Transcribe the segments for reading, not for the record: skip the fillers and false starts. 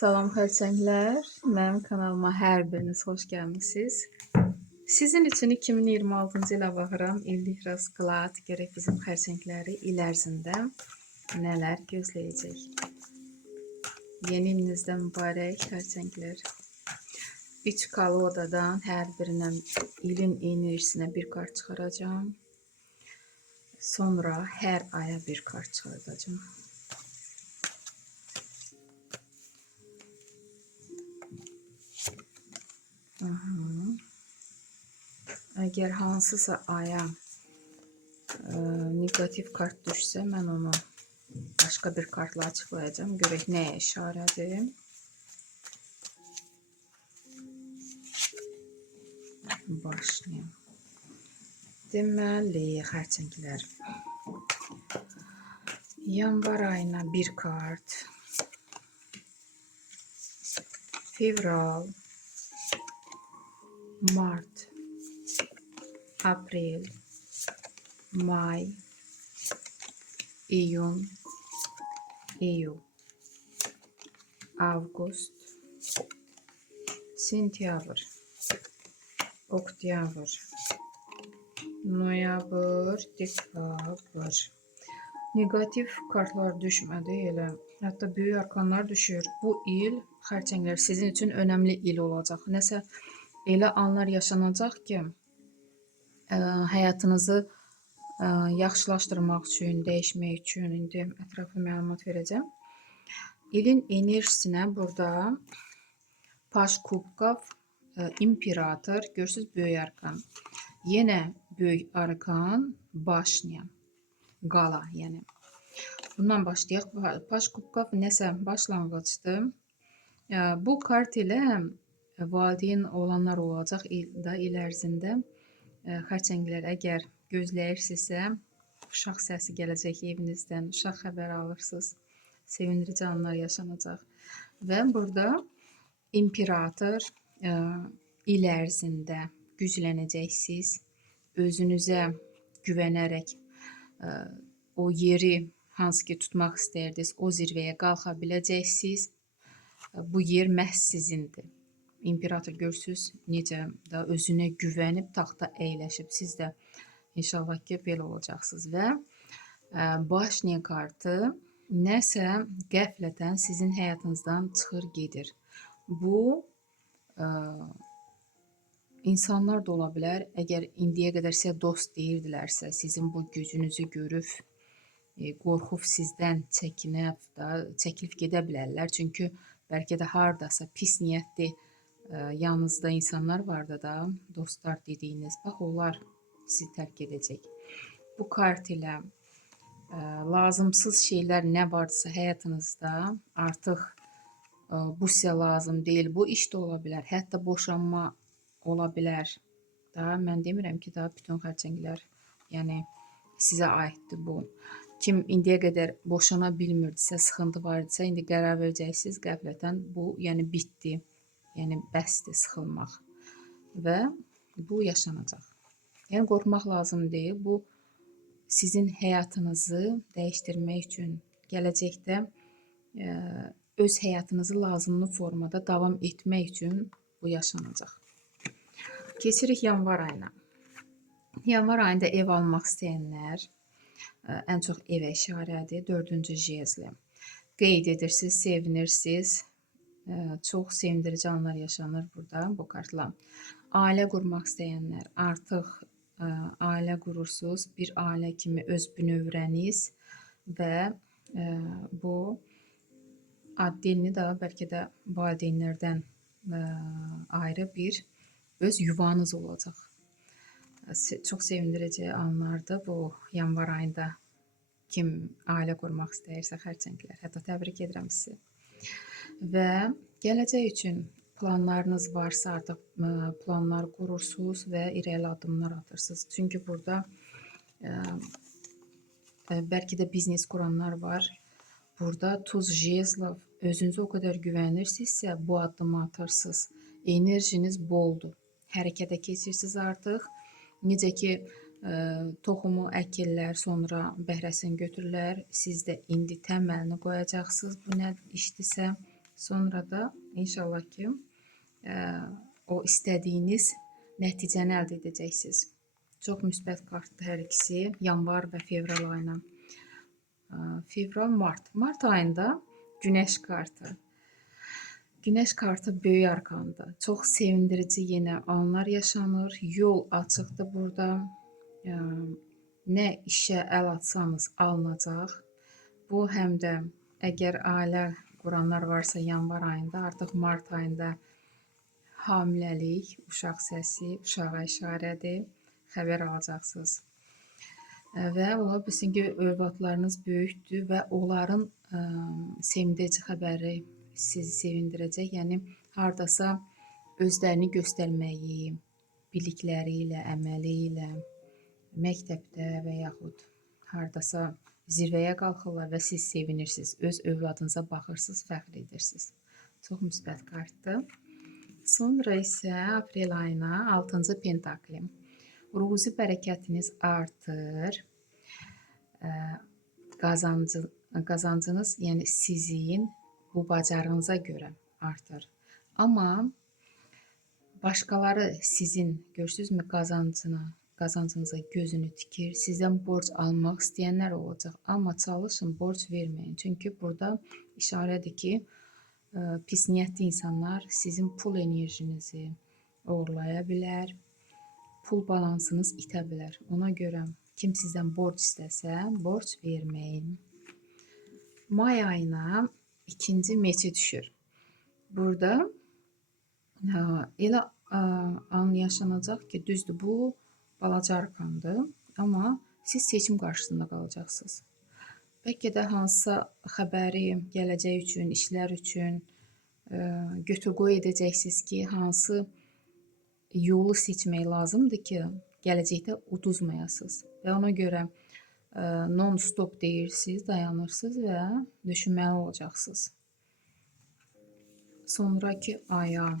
Salam xərçənglər, mənim kanalıma hər biriniz xoş gəlmisiniz. Sizin üçün 2026-cı ilə baxıram, illik rasklad, görək bizim xərçəngləri il ərzində nələr gözləyəcək. Yeni ilinizdən mübarək xərçənglər. 3 kalodadan hər birinə ilin enerjisinə bir kart çıxaracağım. Sonra hər aya bir kart çıxaracağım. Əgər hansısa aya negativ kart düşsə, mən onu başqa bir kartla açıqlayacağım. Görək nəyə işarədir. Başlayalım. Deməli, xərçənglər. Yanvar ayına bir kart. Fevral, mart, aprel, may, iyun, iyul, avqust, sentyabr, oktyabr, noyabr, dekabr. Negativ kartlar düşmədi elə. Hətta böyük arkanlar düşür. Bu il xərçənglər sizin üçün önəmli il olacaq. Nəsə elə anlar yaşanacaq ki, həyatınızı yaxşılaşdırmaq üçün, dəyişmək üçün indi ətraflı məlumat verəcəm. İlin enerjisinə burada Paş kubkov, imperator, görürsünüz böyük arkan. Yenə böyük arkan, başlayan, qala yəni. Bundan başlayaq. Paş kubkov nəsə başlanğıcdır. Bu kart ilə valideyn olanlar olacaq il ərzində. Xərçənglər, əgər gözləyirsinizsə, uşaq səsi gələcək evinizdən, uşaq xəbəri alırsınız, sevindirici anlar yaşanacaq. Və burada imperator il ərzində güclənəcəksiniz, özünüzə güvənərək o yeri hansı ki tutmaq istəyirdiniz, o zirvəyə qalxa biləcəksiniz. Bu yer məhz sizindir. İmperator görürsünüz, necə də özünə güvənib taxta əyləşib. Siz də inşallah ki belə olacaqsınız. Və başlayan kartı nəsə qəflətən sizin həyatınızdan çıxır gedir. Bu insanlar da ola bilər. Əgər indiyə qədər sizə dost deyirdilərsə, sizin bu gücünüzü görüb, qorxub sizdən çəkilib gedə bilərlər. Çünki bəlkə də hardasa pis niyyətli yanınızda insanlar vardı da, dostlar dediyiniz, bax onlar sizi tərk edəcək. Bu kart ilə lazımsız şeylər nə varsa həyatınızda artıq bu sizə lazım deyil. Bu iş də ola bilər, hətta boşanma ola bilər. Mən demirəm ki, bütün xərçənglər, yəni sizə aiddir bu. Kim indiyə qədər boşana bilmirdisə, sıxıntı var idisə, indi qərar verəcəksiniz, qəflətən bu, yəni bitdi. Yəni bəsdir sıxılmaq. Və bu yaşanacaq. Yəni qorxmaq lazım deyil. Bu sizin həyatınızı dəyişdirmək üçün, gələcəkdə öz həyatınızı lazımlı formada davam etmək üçün bu yaşanacaq. Keçirik yanvar ayına. Yanvar ayında ev almaq istəyənlər, ən çox evə işarədir. 4-cü jezli. Qeyd edirsiniz, sevinirsiniz. Çox sevindirici anlar yaşanır burada bu kartla. Ailə qurmaq istəyənlər, artıq ailə qurursunuz. Bir ailə kimi öz bünövrəniz və bu addelini də bəlkə də valideynlərdən ayrı bir öz yuvanız olacaq. Çox sevindirici anlardır bu yanvar ayında kim ailə qurmaq istəyirsə xərçənglər. Hətta təbrik edirəm sizi. Və gələcək üçün planlarınız varsa artıq planlar qurursunuz və irəli addımlar atırsınız. Çünki burada bəlkə də biznes quranlar var. Burada tuz jezlov, özünüzə o qədər güvənirsinizsə bu addımı atırsınız. Enerjiniz boldur. Hərəkətə keçirsiniz artıq. Necə ki, toxumu əkirlər, sonra bəhrəsini götürürlər. Siz də indi təməlini qoyacaqsınız bu nə işdirsə. Sonra da inşallah ki o istədiyiniz nəticəni əldə edəcəksiniz. Çox müsbət kartdır hər ikisi. Yanvar və fevral ayına. Fevral, mart. Mart ayında Günəş kartı. Günəş kartı böyük arkandır. Çox sevindirici yenə anlar yaşanır. Yol açıqdır burada. Nə işə əl atsanız alınacaq. Bu həm də əgər ailə quranlar varsa yanvar ayında, artıq mart ayında hamiləlik, uşaq səsi, uşağa işarədir. Xəbər alacaqsınız. Və ola bilsin ki, övladlarınız böyükdür və onların sevindirici xəbəri sizi sevindirəcək. Yəni, hardasa özlərini göstərməyi, bilikləri ilə, əməli ilə, məktəbdə və yaxud hardasa zirvəyə qalxırlar və siz sevinirsiniz. Öz övladınıza baxırsınız, fəxr edirsiniz. Çox müsbət kartdır. Sonra isə aprel ayına 6-cı pentakli. Ruzi bərəkətiniz artır. Qazancınız, yəni sizin bu bacarığınıza görə artır. Amma başqaları sizin görürsünüzmü qazancınıza gözünü tikir. Sizdən borc almaq istəyənlər olacaq. Amma çalışın borc verməyin. Çünki burada işarədir ki, pis niyyətli insanlar sizin pul enerjinizi uğurlaya bilər. Pul balansınız itə bilər. Ona görə kim sizdən borc istəsə, borc verməyin. May ayına 2-ci meçi düşür. Burada elə an yaşanacaq ki, düzdür, bu balaca arkandır. Amma siz seçim qarşısında qalacaqsınız. Bəlkə də hansısa xəbəri gələcək üçün, işlər üçün götür-qoy edəcəksiniz ki, hansı yolu seçmək lazımdır ki, gələcəkdə uduzmayasınız. Və ona görə non-stop deyirsiniz, dayanırsınız və düşünməli olacaqsınız. Sonraki aya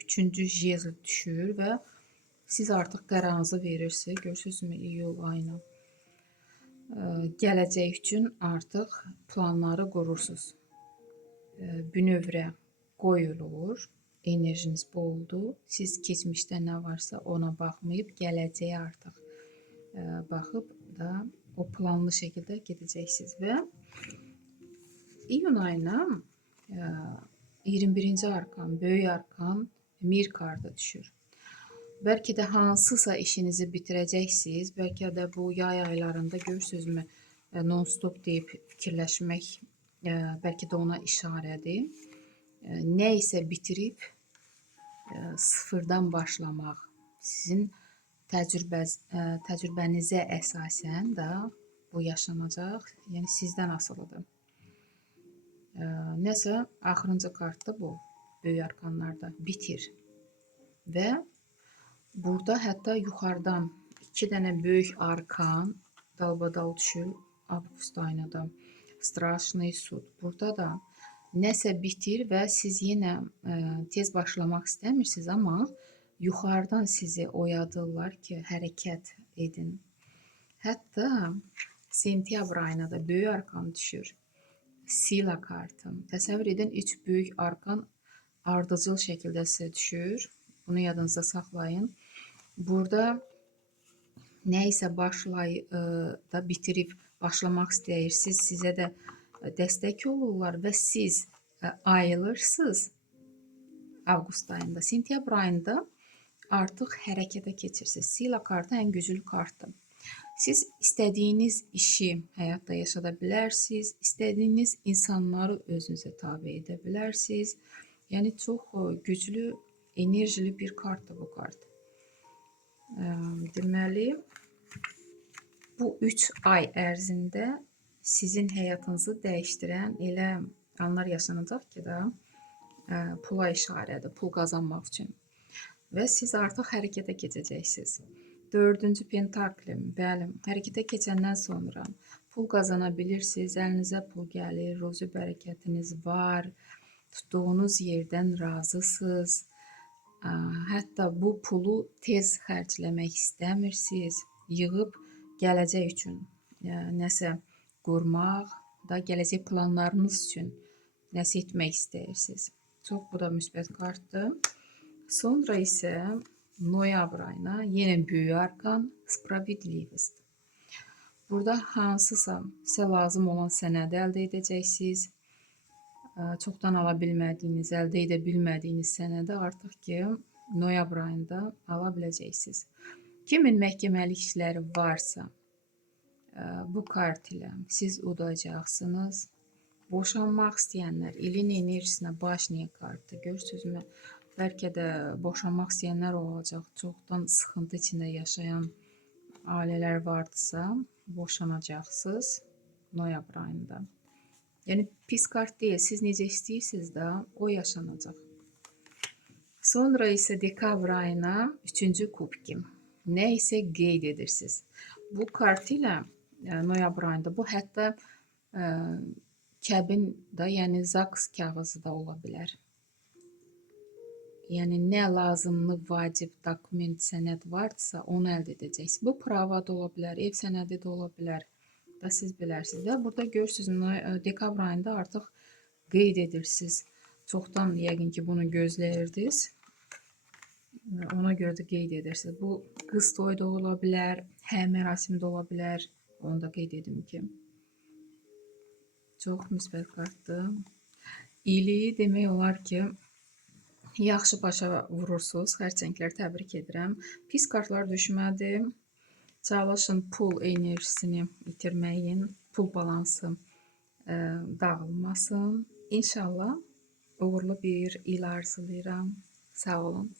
3-cü jezl düşür və siz artıq qərarınızı verirsiniz. Görürsünüzmü, iyul ayına. Gələcək üçün artıq planları qurursunuz. Bünövrə qoyulur. Enerjiniz boldur. Siz keçmişdə nə varsa ona baxmayıb, gələcəyə artıq baxıb da o planlı şəkildə gedəcəksiniz. Və iyun ayına 21-ci arkan, böyük arkan, mir kartı düşür. Bəlkə də hansısa işinizi bitirəcəksiniz. Bəlkə də bu yay aylarında görürsünüzmü, non-stop deyib fikirləşmək bəlkə də ona işarədir. Nə isə bitirib sıfırdan başlamaq sizin təcrübənizə əsasən də bu yaşanacaq. Yəni sizdən asılıdır. Nəsə axırıncı kartda bu böyük arkanlarda bitir. Və burada hətta yuxarıdan 2 dənə böyük arkan dalbadal düşür. Avqust ayına da Straşный sud. Burada da nəsə bitir və siz yenə tez başlamaq istəmirsiniz, amma yuxarıdan sizi oyadırlar ki, hərəkət edin. Hətta sentyabr ayına da böyük arkan düşür. Sila kartı. Təsəvvür edin, 3 böyük arkan ardıcıl şəkildə sizə düşür. Bunu yadınızda saxlayın. Burada nə isə da bitirib başlamaq istəyirsiniz. Sizə də dəstək olurlar və siz ayılırsınız avqust ayında. Sentyabr ayında artıq hərəkətə keçirsiniz. Sila kartı ən güclü kartdır. Siz istədiyiniz işi həyatda yaşada bilərsiniz. İstədiyiniz insanları özünüzə tabe edə bilərsiniz. Yəni çox güclü, enerjili bir kartdır bu kart. Deməli, bu 3 ay ərzində sizin həyatınızı dəyişdirən elə anlar yaşanacaq ki, pula işarədir, pul qazanmaq üçün. Və siz artıq hərəkətə keçəcəksiniz. 4-cü pentakli, bəli, hərəkətə keçəndən sonra pul qazana bilirsiniz, əlinizə pul gəlir, ruzi bərəkətiniz var, tutduğunuz yerdən razısınız. Hətta bu pulu tez xərcləmək istəmirsiniz, yığıb gələcək üçün nəsə qurmaq da gələcək planlarınız üçün nəsə etmək istəyirsiniz. Çox bu da müsbət kartdır. Sonra isə noyabr ayına yenə böyük arkan Spravvedливость. Burada hansısa sizə lazım olan sənədi əldə edəcəksiniz. Çoxdan ala bilmədiyiniz, əldə edə bilmədiyiniz sənədi artıq ki noyabr ayında ala biləcəksiniz. Kimin məhkəməlik işləri varsa bu kart ilə siz udacaqsınız. Boşanmaq istəyənlər, ilin enerjisinə başlayan kartı görürsünüzmü? Bəlkə də boşanmaq istəyənlər olacaq. Çoxdan sıxıntı içində yaşayan ailələr vardısa, boşanacaqsınız noyabr ayında. Yəni pis kart deyil, siz necə istəyirsiniz də o yaşanacaq. Sonra isə dekabr ayına 3-cü kubki. Nə isə qeyd edirsiniz. Bu kart ilə noyabr ayında bu hətta kəbin də, yəni zaks kağızı da ola bilər. Yəni nə lazımlı vacib dokument, sənəd varsa onu əldə edəcəksiniz. Bu prava da ola bilər, ev sənədi də ola bilər. Da siz bilərsiniz də. Burada görürsünüz dekabr ayında artıq qeyd edirsiniz. Çoxdan yəqin ki bunu gözləyirdiniz. Ona görə də qeyd edirsiniz. Bu qız toyu da ola bilər, hə mərasimi də ola bilər. Onu da qeyd edim ki. Çox müsbət kartdır. İli demək olar ki, yaxşı başa vurursunuz. Xərçənglər təbrik edirəm. Pis kartlar düşmədi. Çalışın pul enerjisini itirməyin. Pul balansı dağılmasın. İnşallah uğurlu bir il arzulayıram. Sağ olun.